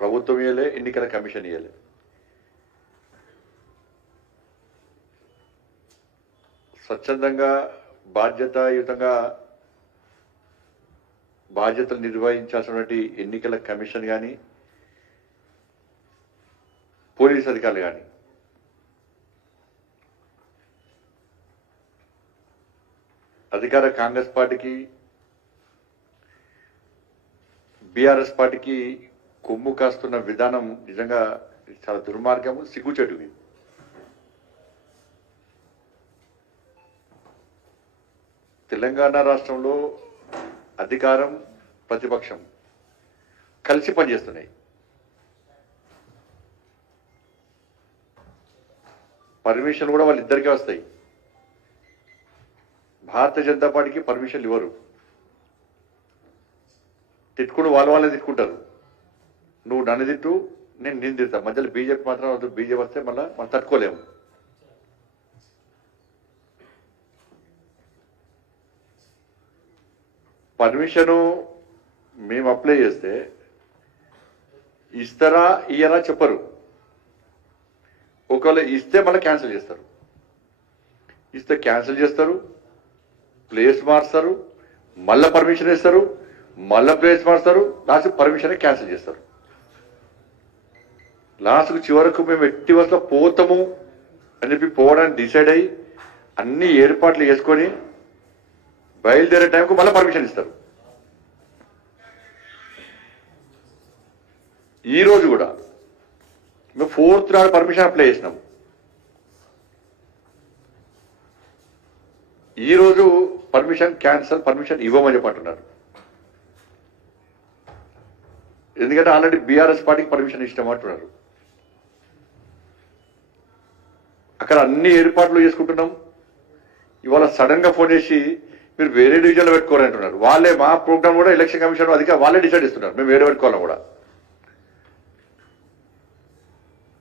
ప్రభుత్వం ఇవ్వలే, ఎన్నికల కమిషన్ ఇవ్వలే. స్వచ్ఛందంగా బాధ్యతాయుతంగా బాధ్యతలు నిర్వహించాల్సినటువంటి ఎన్నికల కమిషన్ కానీ పోలీస్ అధికారులు కానీ అధికార కాంగ్రెస్ పార్టీకి బీఆర్ఎస్ పార్టీకి కొమ్ము కాస్తున్న విధానం నిజంగా చాలా దుర్మార్గము, సిగ్గుచేటు. తెలంగాణ రాష్ట్రంలో అధికారం ప్రతిపక్షం కలిసి పనిచేస్తున్నాయి. పర్మిషన్ కూడా వాళ్ళిద్దరికీ వస్తాయి. భారతీయ జనతా పార్టీకి పర్మిషన్లు ఇవ్వరు. తిట్టుకుని వాళ్ళే తిట్టుకుంటారు. నువ్వు నన్ను తిట్టు, నేను నిన్ను తిడతా. మధ్యలో బీజేపీ మాత్రం బీజేపీ వస్తే మళ్ళీ మనం తట్టుకోలేము. పర్మిషను మేము అప్లై చేస్తే ఇస్తారా ఇయ్యరా చెప్పరు. ఒకవేళ ఇస్తే మళ్ళీ క్యాన్సిల్ చేస్తారు. ఇస్తే క్యాన్సిల్ చేస్తారు, ప్లేస్ మార్స్తారు, మళ్ళీ పర్మిషన్ ఇస్తారు, మళ్ళీ ప్లేస్ మార్స్తారు, లాస్ట్ పర్మిషన్ క్యాన్సిల్ చేస్తారు. లాస్ట్కు చివరకు మేము ఎట్టి వల్ల పోతాము అని చెప్పి పోవడానికి డిసైడ్ అయ్యి అన్ని ఏర్పాట్లు చేసుకొని బయలుదేరే టైంకు మళ్ళీ పర్మిషన్ ఇస్తారు. ఈరోజు కూడా మేము 4th నాడు పర్మిషన్ అప్లై చేసినాం. ఈరోజు పర్మిషన్ క్యాన్సల్, పర్మిషన్ ఇవ్వమని చెప్పంటున్నారు. ఎందుకంటే ఆల్రెడీ బీఆర్ఎస్ పార్టీకి పర్మిషన్ ఇష్టమంటున్నారు. అక్కడ అన్ని ఏర్పాట్లు చేసుకుంటున్నాం. ఇవాళ సడన్ గా ఫోన్ చేసి మీరు వేరే డివిజన్లో పెట్టుకోవాలంటున్నారు. వాళ్ళే మా ప్రోగ్రామ్ కూడా ఎలక్షన్ కమిషన్ అధికారులు వాళ్ళే డిసైడ్ ఇస్తున్నారు మేము వేరే పెట్టుకోవాలని కూడా.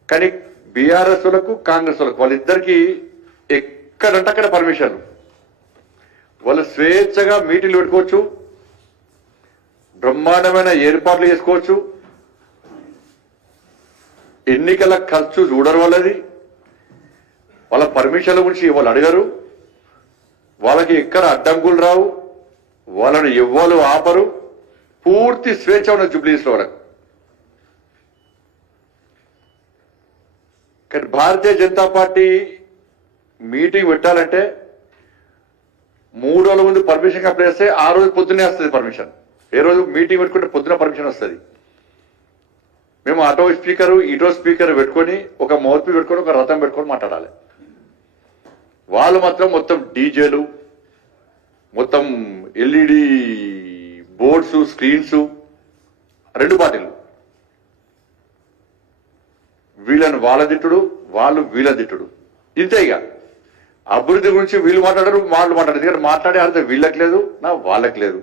కానీ బీఆర్ఎస్ వాళ్ళకు కాంగ్రెస్ వాళ్ళకు వాళ్ళిద్దరికీ ఎక్కడంటే అక్కడ పర్మిషన్లు. వాళ్ళు స్వేచ్ఛగా మీటింగ్లు పెట్టుకోవచ్చు, బ్రహ్మాండమైన ఏర్పాట్లు చేసుకోవచ్చు. ఎన్నికల ఖర్చు చూడరు వాళ్ళది. వాళ్ళ పర్మిషన్ల గురించి వాళ్ళు అడగరు. వాళ్ళకి ఎక్కడ అడ్డంకులు రావు. వాళ్ళని ఎవ్వరు ఆపరు. పూర్తి స్వేచ్ఛ ఉన్న జూబ్లీస్లో వాళ్ళకు. కానీ భారతీయ జనతా పార్టీ మీటింగ్ పెట్టాలంటే 3 రోజుల ముందు పర్మిషన్ అప్లై చేస్తే ఆ రోజు పొద్దున్నే వస్తుంది పర్మిషన్. ఏ రోజు మీటింగ్ పెట్టుకుంటే పొద్దున పర్మిషన్ వస్తుంది. మేము అటో స్పీకరు ఇటో స్పీకర్ పెట్టుకొని ఒక మౌత్పీ పెట్టుకొని ఒక రథం పెట్టుకొని మాట్లాడాలి. వాళ్ళు మాత్రం మొత్తం డీజేలు, మొత్తం ఎల్ఈడి బోర్డ్స్, స్క్రీన్స్, 2 పార్టీలు. వీళ్ళని వాళ్ళ తిట్టుడు, వాళ్ళు వీళ్ళ తిట్టుడు. ఇంతే. ఇక అభివృద్ధి గురించి వీళ్ళు మాట్లాడరు, వాళ్ళు మాట్లాడరు. ఎందుకంటే మాట్లాడే అర్థం వీళ్ళకి లేదు, నా వాళ్ళకి లేదు.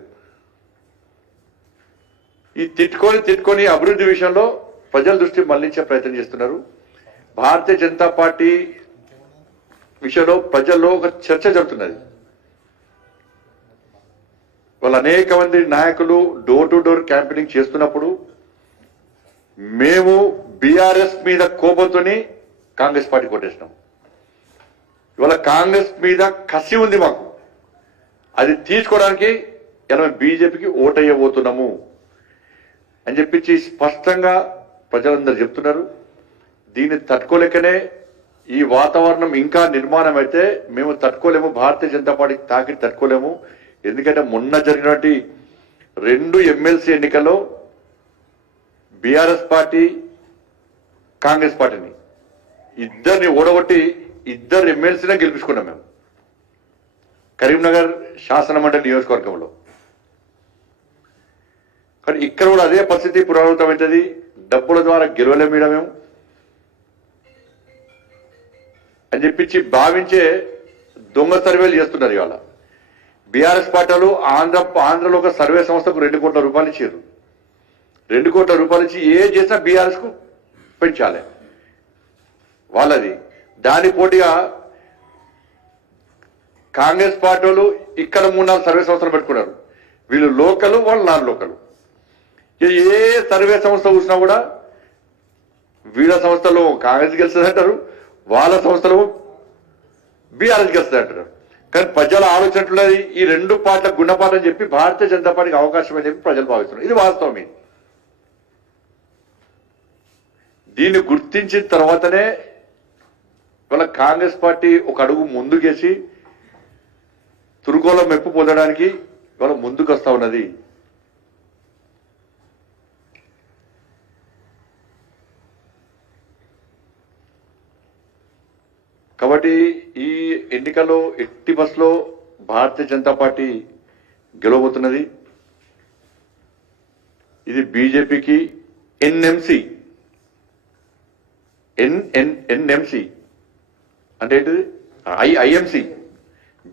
ఈ తిట్టుకొని అభివృద్ధి విషయంలో ప్రజల దృష్టి మళ్లించే ప్రయత్నం చేస్తున్నారు. భారతీయ జనతా పార్టీ విషయంలో ప్రజల్లో ఒక చర్చ జరుగుతున్నది. వాళ్ళు అనేక మంది నాయకులు డోర్ టు డోర్ క్యాంపెయినింగ్ చేస్తున్నప్పుడు మేము బీఆర్ఎస్ మీద కోపంతోని కాంగ్రెస్ పార్టీ కొట్టేసినాం. ఇవాళ కాంగ్రెస్ మీద కసి ఉంది మాకు. అది తీసుకోవడానికి ఇలా బీజేపీకి ఓటయ్యబోతున్నాము అని చెప్పించి స్పష్టంగా ప్రజలందరూ చెప్తున్నారు. దీన్ని తట్టుకోలేకనే ఈ వాతావరణం ఇంకా నిర్మాణం అయితే మేము తట్టుకోలేము. భారతీయ జనతా పార్టీకి తాకిడి తట్టుకోలేము. ఎందుకంటే మొన్న జరిగినటువంటి 2 ఎమ్మెల్సీ ఎన్నికల్లో బీఆర్ఎస్ పార్టీ కాంగ్రెస్ పార్టీని ఇద్దరిని ఓడగొట్టి 2 ఎమ్మెల్సీనే గెలిపించుకున్నాం మేము కరీంనగర్ శాసన మండలి నియోజకవర్గంలో. కానీ ఇక్కడ కూడా అదే పరిస్థితి పునరావృతమవుతుంది. డబ్బుల ద్వారా గెలవలేమీడ మేము అని చెప్పించి భావించే దొంగ సర్వేలు చేస్తున్నారు. ఇవాళ బీఆర్ఎస్ పార్టీలు ఆంధ్రలో ఒక సర్వే సంస్థకు 2 కోట్ల రూపాయలు ఇచ్చారు. 2 కోట్ల రూపాయలు ఇచ్చి ఏం చేసినా బీఆర్ఎస్ కు పెంచాలి వాళ్ళది. దాని పోటీగా కాంగ్రెస్ పార్టీలు ఇక్కడ 3-4 సర్వే సంస్థలు పెట్టుకున్నారు. వీళ్ళు లోకల్, వాళ్ళు నాన్ లోకల్. ఏ సర్వే సంస్థ చూసినా కూడా వీళ్ళ సంస్థలో కాంగ్రెస్ గెలుస్తుంది అంటారు, వాళ్ళ సంస్థలో బీఆర్ఎస్ గెలుస్తుంది అంటారు. కానీ ప్రజల ఆలోచనట్లున్నది ఈ రెండు పార్టీల గుణపాఠం చెప్పి భారతీయ జనతా పార్టీకి అవకాశం అని చెప్పి ప్రజలు భావిస్తున్నారు. ఇది వాస్తవం. ఇది దీన్ని గుర్తించిన తర్వాతనే ఇవాళ కాంగ్రెస్ పార్టీ ఒక అడుగు ముందుకేసి తురుకోల మెప్పు పొందడానికి ఇవాళ ముందుకు వస్తా ఉన్నది. కాబట్టి ఈ ఎన్నికల్లో ఎట్టి బస్లో భారతీయ జనతా పార్టీ గెలవబోతున్నది. ఇది బీజేపీకి ఎన్ఎంసి ఎన్ఎంసి అంటే ఏంటిది? ఐఎంసి.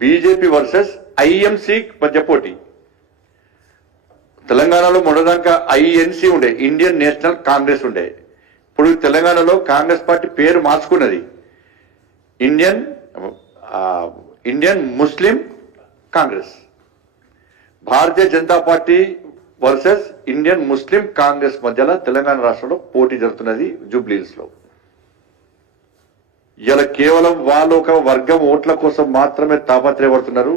బీజేపీ వర్సెస్ ఐఎంసి మధ్య పోటీ. తెలంగాణలో మొదటిదాకా ఐఎన్సి ఉండే, ఇండియన్ నేషనల్ కాంగ్రెస్ ఉండే. ఇప్పుడు తెలంగాణలో కాంగ్రెస్ పార్టీ పేరు మార్చుకున్నది, Indian Muslim Congress. Bharatiya Janata Party versus Indian Muslim Congress మధ్యలో తెలంగాణ రాష్ట్రంలో పోటీ జరుగుతున్నది జూబ్లీహిల్స్ లో. ఇలా కేవలం వాళ్ళు ఒక వర్గం ఓట్ల కోసం మాత్రమే తాపత్రయపడుతున్నారు.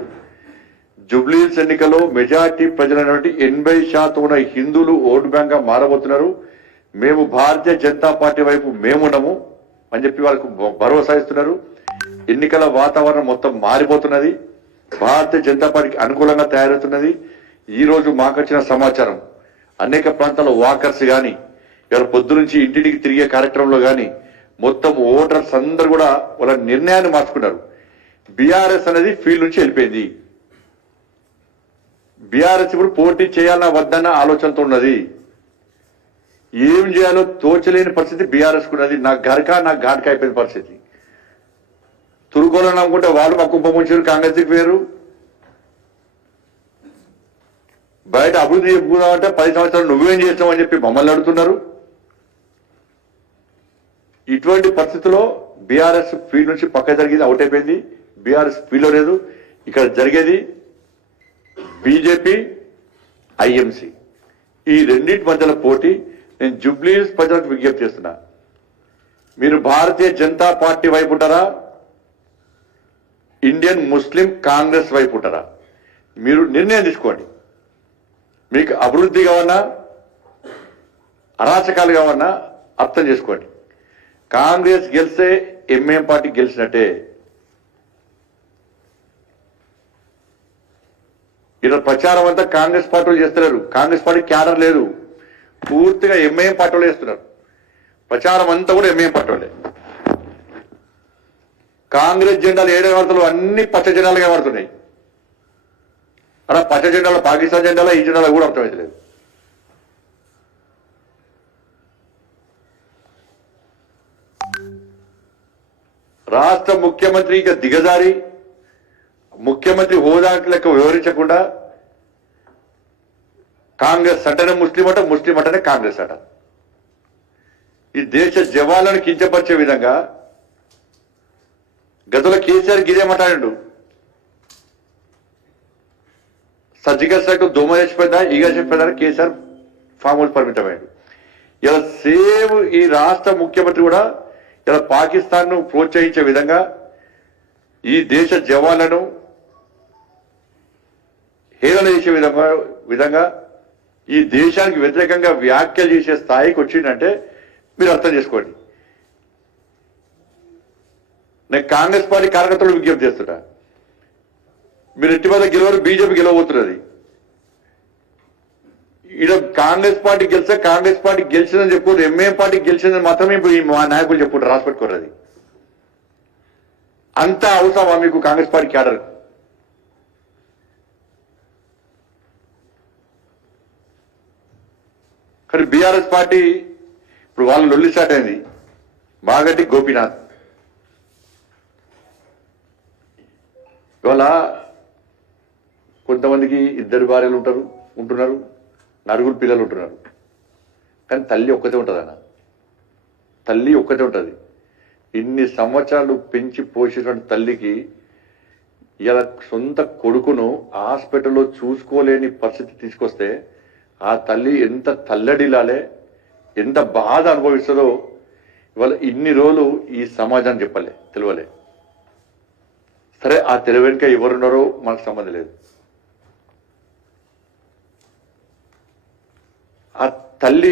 జూబ్లీహిల్స్ ఎన్నికల్లో మెజార్టీ ప్రజలైనటువంటి 80% ఉన్న హిందువులు ఓటు బ్యాంక్ గా మారబోతున్నారు. మేము భారతీయ జనతా పార్టీ వైపు మేముండము అని చెప్పి వాళ్ళకు భరోసా ఇస్తున్నారు. ఎన్నికల వాతావరణం మొత్తం మారిపోతున్నది, భారతీయ జనతా పార్టీకి అనుకూలంగా తయారవుతున్నది. ఈ రోజు మాకు వచ్చిన సమాచారం, అనేక ప్రాంతాల్లో వాకర్స్ కానీ ఇవాళ పొద్దు నుంచి ఇంటింటికి తిరిగే కార్యక్రమంలో కానీ మొత్తం ఓటర్స్ అందరూ కూడా వాళ్ళ నిర్ణయాన్ని మార్చుకున్నారు. బీఆర్ఎస్ అనేది ఫీల్డ్ నుంచి వెళ్ళిపోయింది. బీఆర్ఎస్ ఇప్పుడు పోటీ చేయాలన్నా వద్దన్న ఆలోచనతో ఉన్నది. ఏం చేయాలో తోచలేని పరిస్థితి బీఆర్ఎస్ ఉన్నది. నాకు ఘాట్కా అయిపోయిన పరిస్థితి. తురుకోలని అనుకుంటే వాళ్ళు మా కుంభముంచారు, కాంగ్రెస్కి వేరు. బయట అభివృద్ధి చెప్పుకున్నామంటే 10 సంవత్సరాలు నువ్వేం చేస్తావు అని చెప్పి మమ్మల్ని అడుగుతున్నారు. ఇటువంటి పరిస్థితుల్లో బీఆర్ఎస్ ఫీల్డ్ నుంచి పక్క జరిగింది, అవుట్ అయిపోయింది. బీఆర్ఎస్ ఫీల్డ్ లేదు. ఇక్కడ జరిగేది బీజేపీ ఐఎంసి, ఈ రెండింటి మధ్యలో పోటీ. నేను జూబ్లీహిల్స్ ప్రజలకు విజ్ఞప్తి చేస్తున్నా, మీరు భారతీయ జనతా పార్టీ వైపు ఉంటారా, ఇండియన్ ముస్లిం కాంగ్రెస్ వైపు ఉంటారా? మీరు నిర్ణయం తీసుకోండి. మీకు అభివృద్ధి కావన్నా అరాచకాలు కావన్నా అర్థం చేసుకోండి. కాంగ్రెస్ గెలిస్తే ఎంఏం పార్టీ గెలిచినట్టే. ఇలా ప్రచారం అంతా కాంగ్రెస్ పార్టీలు చేస్తున్నారు. కాంగ్రెస్ పార్టీ క్యాడర్ లేదు, పూర్తిగా ఎంఐఎం పార్టీలు చేస్తున్నారు. ప్రచారం అంతా కూడా ఎంఐఎం పార్టీలే. కాంగ్రెస్ జెండాలు ఏడే వార్తలు అన్ని పచ్చ జెండాలుగా వాడుతున్నాయి. అలా పచ్చ జెండాలు పాకిస్తాన్ జెండాలో ఈ జెండాలో కూడా అర్థమవుతలేదు. రాష్ట్ర ముఖ్యమంత్రికి దిగజారి ముఖ్యమంత్రి హోదా లెక్క వివరించకుండా కాంగ్రెస్ అంటేనే ముస్లిం అట, ముస్లిం అంటేనే కాంగ్రెస్ అట. ఈ దేశ జవాన్లను కించపరిచే విధంగా గతంలో కేసీఆర్ గిదే మాట్లాడాడు. సర్జికల్ స్ట్రైక్ దోమ చేసిపోయిందా, ఈగ చేసిపోయిందా, కేసీఆర్ ఫామ్ హౌస్ పరిమితమయ్యాడు. ఇలా సేమ్ ఈ రాష్ట్ర ముఖ్యమంత్రి కూడా ఇలా పాకిస్తాన్ ను ప్రోత్సహించే విధంగా ఈ దేశ జవాన్లను హేళన చేసే విధంగా ఈ దేశానికి వ్యతిరేకంగా వ్యాఖ్యలు చేసే స్థాయికి వచ్చిందంటే మీరు అర్థం చేసుకోండి. నేను కాంగ్రెస్ పార్టీ కార్యకర్తలు విజ్ఞప్తి చేస్తున్నా, మీరు ఎట్టి వల్ల గెలవరు, బీజేపీ గెలవబోతున్నది. ఈడ కాంగ్రెస్ పార్టీ గెలిస్తే కాంగ్రెస్ పార్టీ గెలిచిందని చెప్పుకోరు, ఎంఏం పార్టీ గెలిచిందని మాత్రమే మా నాయకులు చెప్పుకుంటారు, రాసి పెట్టుకోరు. అది అంతా అవసరమా మీకు కాంగ్రెస్ పార్టీ క్యాడర్? కానీ బీఆర్ఎస్ పార్టీ ఇప్పుడు వాళ్ళ లొల్లి స్టార్ట్ అయింది. మాగంటి గోపీనాథ్ ఇవాళ కొంతమందికి 2 భార్యలు ఉంటున్నారు, 4 పిల్లలు ఉంటున్నారు. కానీ తల్లి ఒక్కతే ఉంటుంది అన్న, తల్లి ఒక్కతే ఉంటుంది. ఇన్ని సంవత్సరాలు పెంచి పోషించిన తల్లికి ఇలా సొంత కొడుకును హాస్పిటల్లో చూసుకోలేని పరిస్థితి తీసుకొస్తే ఆ తల్లి ఎంత తల్లడిలాలే, ఎంత బాధ అనుభవిస్తుందో ఇవాళ ఇన్ని రోజులు ఈ సమాజాన్ని చెప్పలే తెలియలే. సరే ఆ తెలివి వెనుక ఎవరున్నారో మనకు సంబంధం లేదు. ఆ తల్లి